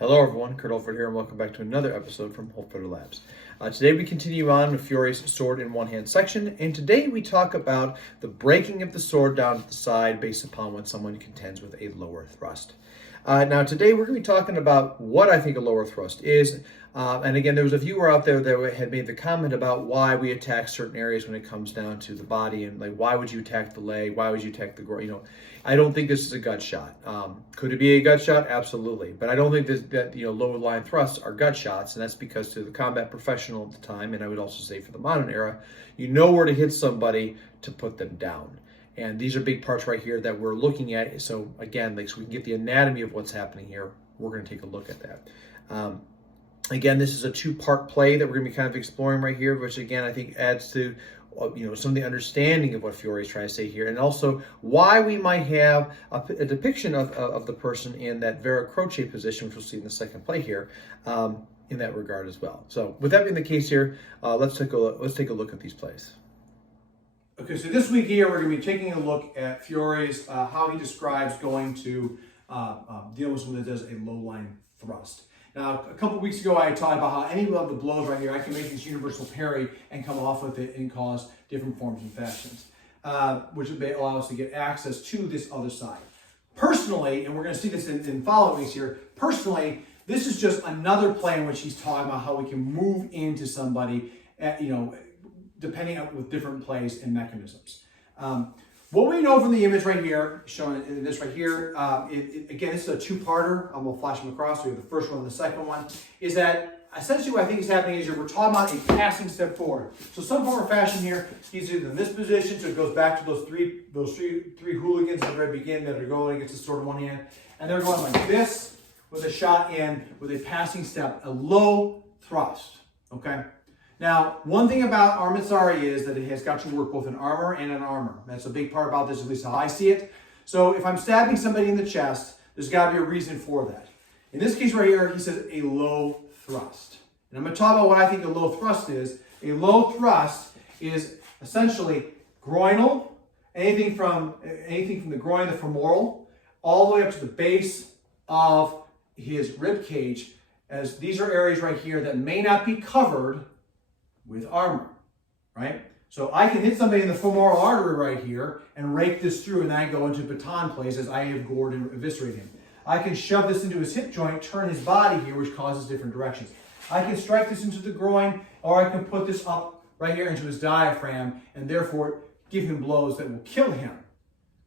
Hello everyone, Kurt Holford here, and welcome back to another episode from Holford Labs. Today we continue on with Fiori's sword in one hand section, and today we talk about the breaking of the sword down to the side based upon when someone contends with a lower thrust. Now today we're going to be talking about what I think a lower thrust is, and again there was a viewer out there that had made the comment about why we attack certain areas when it comes down to the body, and like why would you attack the leg, why would you attack the groin, I don't think this is a gut shot. Could it be a gut shot? Absolutely. But I don't think that lower line thrusts are gut shots, and that's because to the combat professional at the time, and I would also say for the modern era, you know where to hit somebody to put them down. And these are big parts right here that we're looking at. So again, so we can get the anatomy of what's happening here, we're going to take a look at that. Again, this is a two-part play that we're going to be kind of exploring right here, which again I think adds to some of the understanding of what Fiori is trying to say here, and also why we might have a depiction of the person in that Vera Croce position, which we'll see in the second play here, in that regard as well. So with that being the case here, let's take a look at these plays. Okay, so this week here we're going to be taking a look at Fiori's, how he describes going to deal with someone that does a low line thrust. Now, a couple weeks ago, I talked about how any of the blows right here, I can make this universal parry and come off with it and cause different forms and fashions, which would allow us to get access to this other side. Personally, and we're going to see this in following weeks here, personally, this is just another play in which he's talking about how we can move into somebody, depending on with different plays and mechanisms. What we know from the image right here, shown in this right here, again, this is a two-parter. I'm going to flash them across. So we have the first one and the second one. Is that essentially what I think is happening is we're talking about a passing step forward. So some form or fashion here, he's either in this position, so it goes back to those three hooligans at the very beginning that are going against the sword in one hand, and they're going like this with a shot in with a passing step, a low thrust. Okay. Now, one thing about Armitsari is that it has got to work both in armor and in armor. That's a big part about this, at least how I see it. So if I'm stabbing somebody in the chest, there's got to be a reason for that. In this case right here, he says a low thrust. And I'm going to talk about what I think a low thrust is. A low thrust is essentially groinal, anything from the groin, the femoral, all the way up to the base of his rib cage, as these are areas right here that may not be covered with armor, right? So I can hit somebody in the femoral artery right here and rake this through, and then I go into baton plays as I have gored and eviscerated him. I can shove this into his hip joint, turn his body here, which causes different directions. I can strike this into the groin, or I can put this up right here into his diaphragm, and therefore give him blows that will kill him.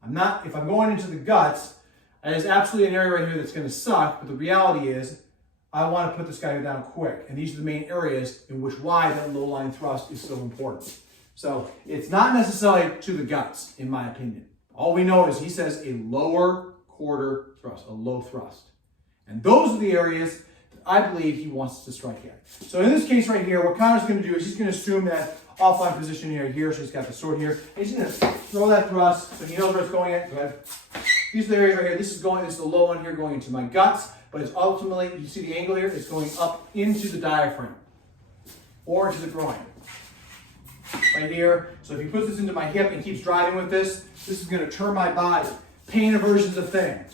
If I'm going into the guts, that is absolutely an area right here that's going to suck, but the reality is I want to put this guy down quick. And these are the main areas in which why that low line thrust is so important. So it's not necessarily to the guts, in my opinion. All we know is he says a lower quarter thrust, a low thrust. And those are the areas that I believe he wants to strike at. So in this case right here, what Connor's going to do is he's going to assume that offline position here, so he's got the sword here. And he's going to throw that thrust, so he knows where it's going at. Go ahead. These are the areas right here. This is the low one here going into my guts. But it's ultimately, you see the angle here, it's going up into the diaphragm or into the groin. Right here. So if he puts this into my hip and keeps driving with this is going to turn my body. Pain aversion's a thing.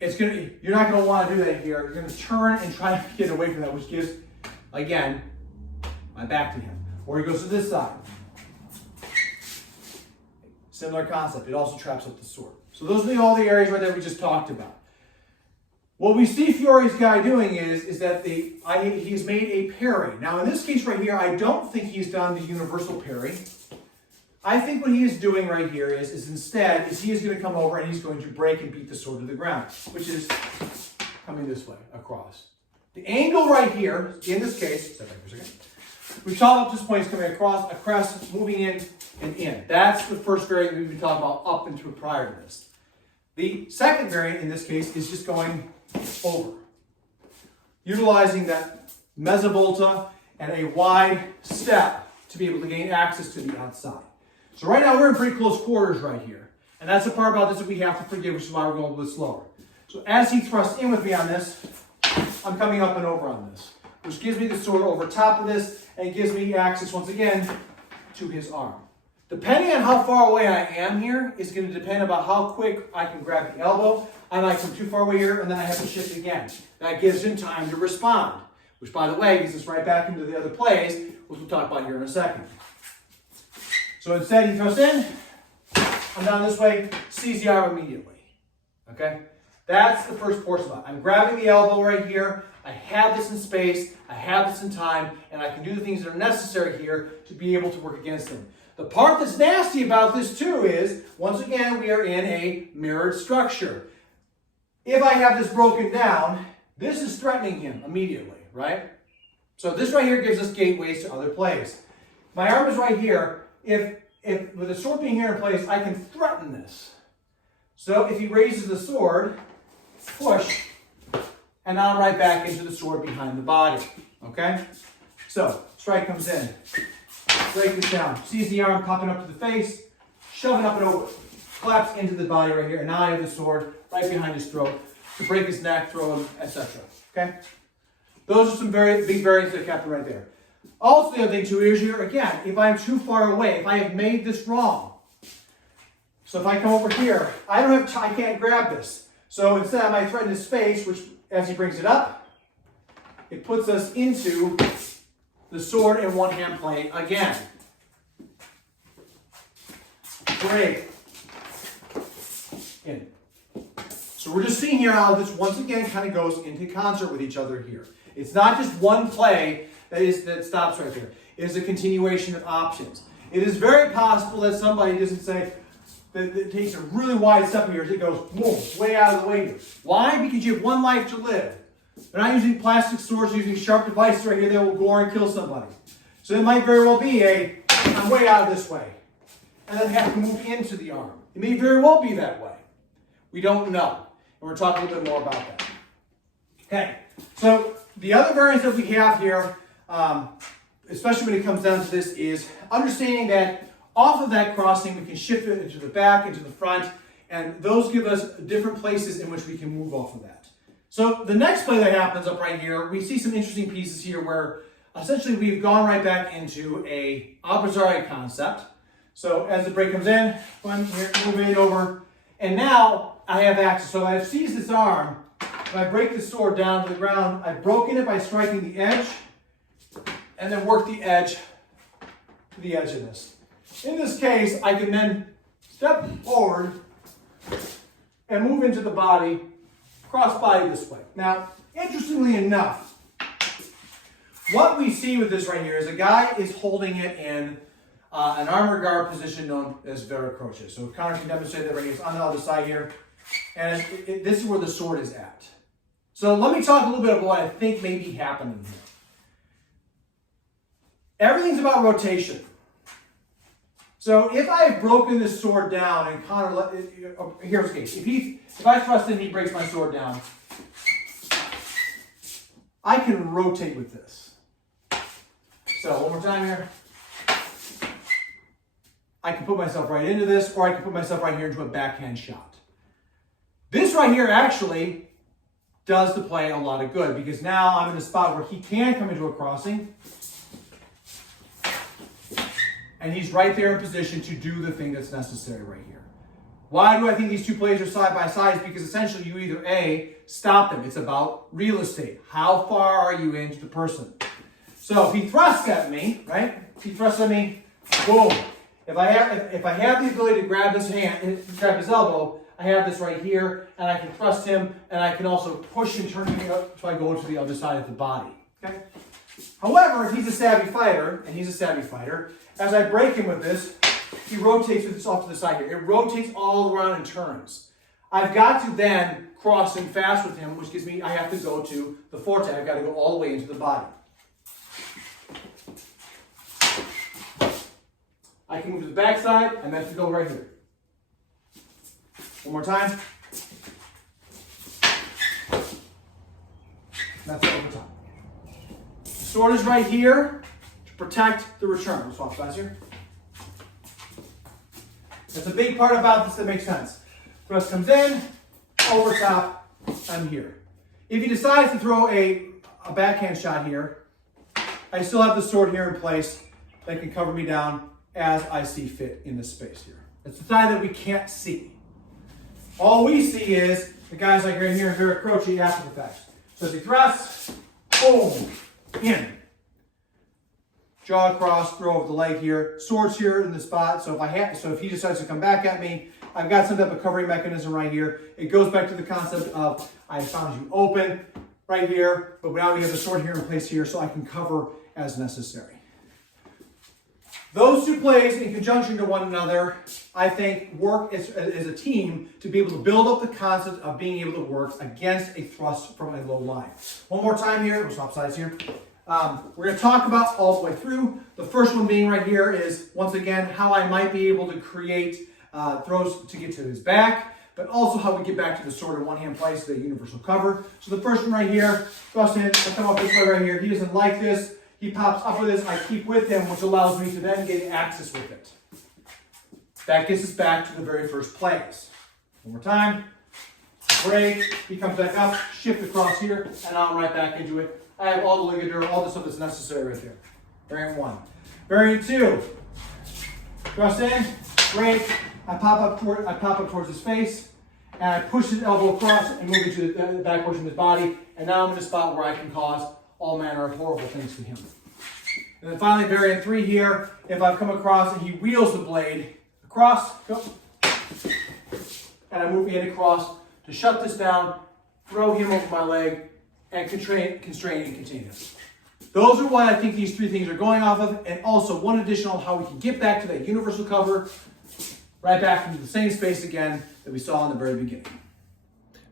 You're not going to want to do that here. You're going to turn and try to get away from that, which gives, again, my back to him. Or he goes to this side. Similar concept. It also traps up the sword. So those are all the areas right there we just talked about. What we see Fiori's guy doing is that he's made a parry. Now in this case right here, I don't think he's done the universal parry. I think what he is doing right here is instead he is going to come over and he's going to break and beat the sword to the ground, which is coming this way across. The angle right here, in this case, step back for a second. We've talked up this point, he's coming across, moving in and in. That's the first variant we've been talking about up into prior to this. The second variant in this case is just going over, utilizing that mesovolta and a wide step to be able to gain access to the outside. So right now we're in pretty close quarters right here, and that's the part about this that we have to forgive, which is why we're going a little bit slower. So as he thrusts in with me on this, I'm coming up and over on this, which gives me the sword over top of this and gives me access once again to his arm. Depending on how far away I am here is going to depend about how quick I can grab the elbow. I might come too far away here and then I have to shift again. That gives him time to respond, which by the way gets us right back into the other plays, which we'll talk about here in a second. So instead he throws in, I'm down this way, sees the arm immediately. Okay? That's the first portion of it. I'm grabbing the elbow right here. I have this in space, I have this in time, and I can do the things that are necessary here to be able to work against him. The part that's nasty about this too is, once again, we are in a mirrored structure. If I have this broken down, this is threatening him immediately, right? So this right here gives us gateways to other plays. My arm is right here. If with the sword being here in place, I can threaten this. So if he raises the sword, push, and now I'm right back into the sword behind the body. Okay? So, strike comes in. Break this down. Sees the arm popping up to the face, shoving up and over, claps into the body right here, and now I have the sword right behind his throat to break his neck, throw him, etc. Okay? Those are some very big variants that happen right there. Also, the other thing too is here, again, if I'm too far away, if I have made this wrong, so if I come over here, I can't grab this. So instead I might threaten his face, which as he brings it up, it puts us into the sword in one hand play again. Break. In. So we're just seeing here how this once again kind of goes into concert with each other here. It's not just one play that stops right there. It is a continuation of options. It is very possible that somebody doesn't say, that takes a really wide step here, it goes, whoa, way out of the way here. Why? Because you have one life to live. They're not using plastic swords, they're using sharp devices right here that will gore and kill somebody. So it might very well be I'm way out of this way. And then have to move into the arm. It may very well be that way. We don't know. And we're talking a little bit more about that. Okay, so the other variants that we have here, especially when it comes down to this, is understanding that off of that crossing, we can shift it into the back, into the front, and those give us different places in which we can move off of that. So the next play that happens up right here, we see some interesting pieces here where essentially we've gone right back into a opposite concept. So as the break comes in, moving it over, and now I have access. So I've seized this arm, and I break the sword down to the ground. I've broken it by striking the edge, and then work the edge to the edge of this. In this case, I can then step forward and move into the body, cross body this way. Now, interestingly enough, what we see with this right here is a guy is holding it in an armor guard position known as veracroce. So Connor can demonstrate that right here. It's on the other side here. And this is where the sword is at. So let me talk a little bit about what I think may be happening here. Everything's about rotation. So if I have broken this sword down and Connor, here's the case. If I thrust in, he breaks my sword down. I can rotate with this. So one more time here. I can put myself right into this, or I can put myself right here into a backhand shot. This right here actually does the play a lot of good because now I'm in a spot where he can come into a crossing. And he's right there in position to do the thing that's necessary right here. Why do I think these two plays are side by side? Because essentially you either A, stop them. It's about real estate. How far are you into the person? So if he thrusts at me, right? If he thrusts at me, boom. If I have the ability to grab his hand, grab his elbow, I have this right here, and I can thrust him, and I can also push and turn him up so I go to the other side of the body. Okay? However, if he's a savvy fighter, and he's a savvy fighter, as I break him with this, he rotates with this off to the side here. It rotates all around and turns. I've got to then cross in fast with him, which gives me, I have to go to the forte. I've got to go all the way into the body. I can move to the backside, and then to go right here. One more time. That's it over time. The sword is right here to protect the return. Let's swap sides here. That's a big part about this that makes sense. Thrust comes in, over top, I'm here. If he decides to throw a backhand shot here, I still have the sword here in place that can cover me down as I see fit in this space here. It's the thigh that we can't see. All we see is the guys like right here and very Croce after the fact. So as he thrusts, boom, in. Jaw across, throw over the leg here. Sword's here in the spot. So if he decides to come back at me, I've got some type of covering mechanism right here. It goes back to the concept of I found you open right here, but now we have the sword here in place here so I can cover as necessary. Those two plays in conjunction to one another, I think, work as a team to be able to build up the concept of being able to work against a thrust from a low line. One more time here, we'll swap sides here. We're going to talk about all the way through. The first one being right here is, once again, how I might be able to create throws to get to his back, but also how we get back to the sword in one hand place, the universal cover. So the first one right here, thrust in, I come up this way right here. He doesn't like this. He pops up with this, I keep with him, which allows me to then get access with it. That gets us back to the very first plays. One more time. Break, he comes back up, shift across here, and I'm right back into it. I have all the ligature, all the stuff that's necessary right there. Variant 1. Variant 2. Thrust in, break, I pop up towards his face, and I push his elbow across and move into the back portion of his body, and now I'm in a spot where I can cause all manner of horrible things to him. And then finally, variant 3 here, if I've come across and he wheels the blade across, go, and I move in across to shut this down, throw him over my leg, and constrain and contain him. Those are what I think these three things are going off of, and also one additional how we can get back to that universal cover, right back into the same space again that we saw in the very beginning.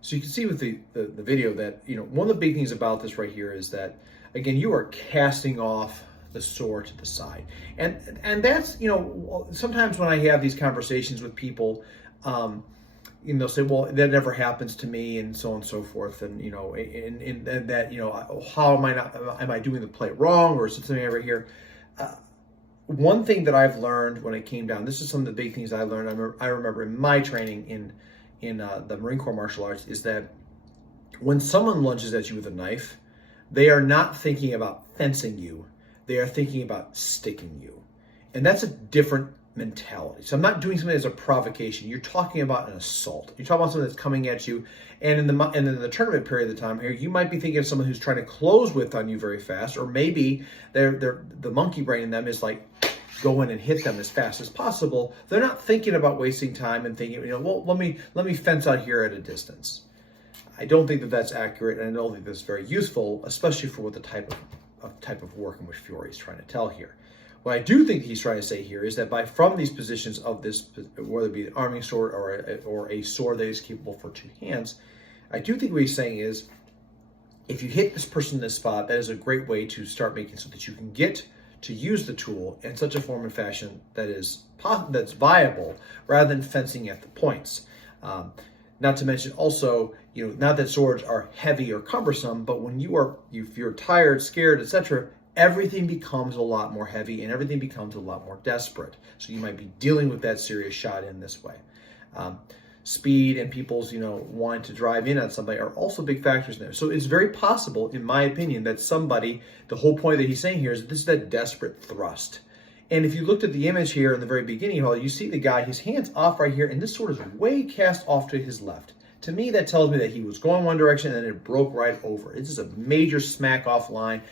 So you can see with the video that, one of the big things about this right here is that, again, you are casting off the sword to the side. And that's, sometimes when I have these conversations with people, they'll say, well, that never happens to me, and so on and so forth. And, and that, how am I doing the play wrong, or is it something over here? One thing that I've learned when it came down, this is some of the big things I learned. I remember in my training in the Marine Corps martial arts, is that when someone lunges at you with a knife, they are not thinking about fencing you. They are thinking about sticking you. And that's a different mentality. So I'm not doing something as a provocation. You're talking about an assault. You're talking about something that's coming at you. And in the tournament period of the time here, you might be thinking of someone who's trying to close width on you very fast, or maybe the monkey brain in them is like, go in and hit them as fast as possible. They're not thinking about wasting time and thinking, well, let me fence out here at a distance. I don't think that that's accurate, and I don't think that's very useful, especially for what the type of work in which Fiore is trying to tell here. What I do think he's trying to say here is that from these positions of this, whether it be an arming sword or a sword that is capable for two hands, I do think what he's saying is, if you hit this person in this spot, that is a great way to start making so that you can get to use the tool in such a form and fashion that's viable, rather than fencing at the points. Not to mention also, not that swords are heavy or cumbersome, but when if you're tired, scared, etc., everything becomes a lot more heavy and everything becomes a lot more desperate. So you might be dealing with that serious shot in this way. Speed and people's, wanting to drive in on somebody are also big factors in there. So it's very possible, in my opinion, that the whole point that he's saying here is this is that desperate thrust. And if you looked at the image here in the very beginning, you see the guy, his hand's off right here, and this sword is way cast off to his left. To me, that tells me that he was going one direction and then it broke right over. This is a major smack off line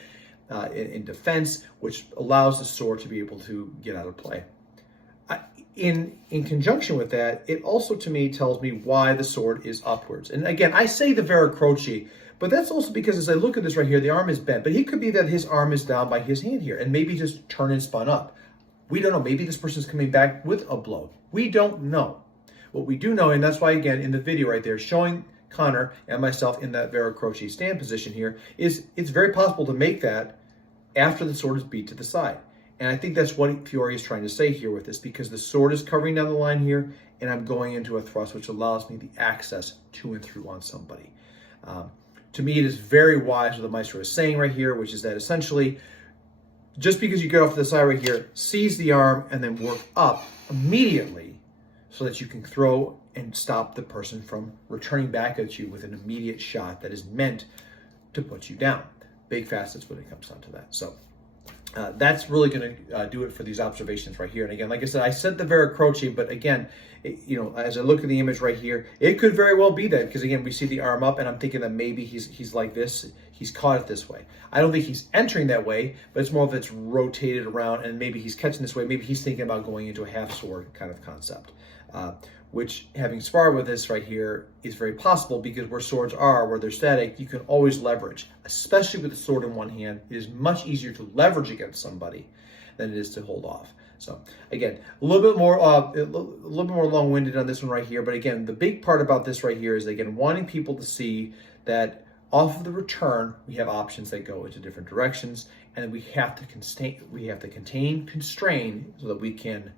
in defense, which allows the sword to be able to get out of play. In conjunction with that, it also to me tells me why the sword is upwards. And again, I say the vera croce, but that's also because as I look at this right here, the arm is bent, but it could be that his arm is down by his hand here and maybe just turned and spun up. We don't know. Maybe this person's coming back with a blow. We don't know. What we do know, and that's why, again, in the video right there, showing Connor and myself in that vera croce stand position here, is it's very possible to make that after the sword is beat to the side. And I think that's what Fiore is trying to say here with this, because the sword is covering down the line here, and I'm going into a thrust, which allows me the access to and through on somebody. To me, it is very wise what the maestro is saying right here, which is that essentially, just because you get off to the side right here, seize the arm and then work up immediately so that you can throw and stop the person from returning back at you with an immediate shot that is meant to put you down. Big facets when it comes down to that. So That's really going to do it for these observations right here. And again, like I said the Vera Croce, but again, as I look at the image right here, it could very well be that, because again, we see the arm up, and I'm thinking that maybe he's like this, he's caught it this way. I don't think he's entering that way, but it's more of it's rotated around, and maybe he's catching this way. Maybe he's thinking about going into a half sword kind of concept, which, having sparred with this right here, is very possible, because where swords are, where they're static, you can always leverage, especially with the sword in one hand. It is much easier to leverage against somebody than it is to hold off. So again, a little bit more long-winded on this one right here. But again, the big part about this right here is, again, wanting people to see that off of the return, we have options that go into different directions, and we have to constrain so that we can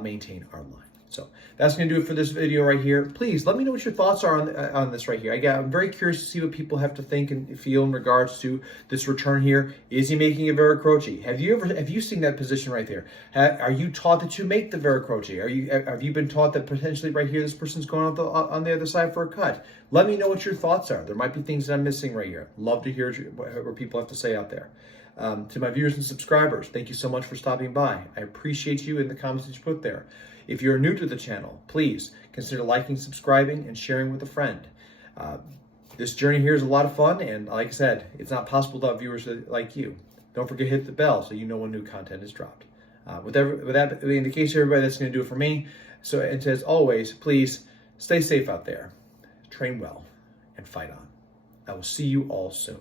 maintain our line. So that's going to do it for this video right here. Please let me know what your thoughts are on this right here. I'm very curious to see what people have to think and feel in regards to this return here. Is he making a Vera Croce? Have you seen that position right there? Are you taught that you make the Vera Croce? Have you been taught that potentially right here this person's going on the other side for a cut? Let me know what your thoughts are. There might be things that I'm missing right here. Love to hear what people have to say out there. To my viewers and subscribers, thank you so much for stopping by. I appreciate you in the comments that you put there. If you're new to the channel, please consider liking, subscribing, and sharing with a friend. This journey here is a lot of fun, and like I said, it's not possible to have viewers like you. Don't forget to hit the bell so you know when new content is dropped. With that being the case, everybody, that's going to do it for me. So, and as always, please stay safe out there, train well, and fight on. I will see you all soon.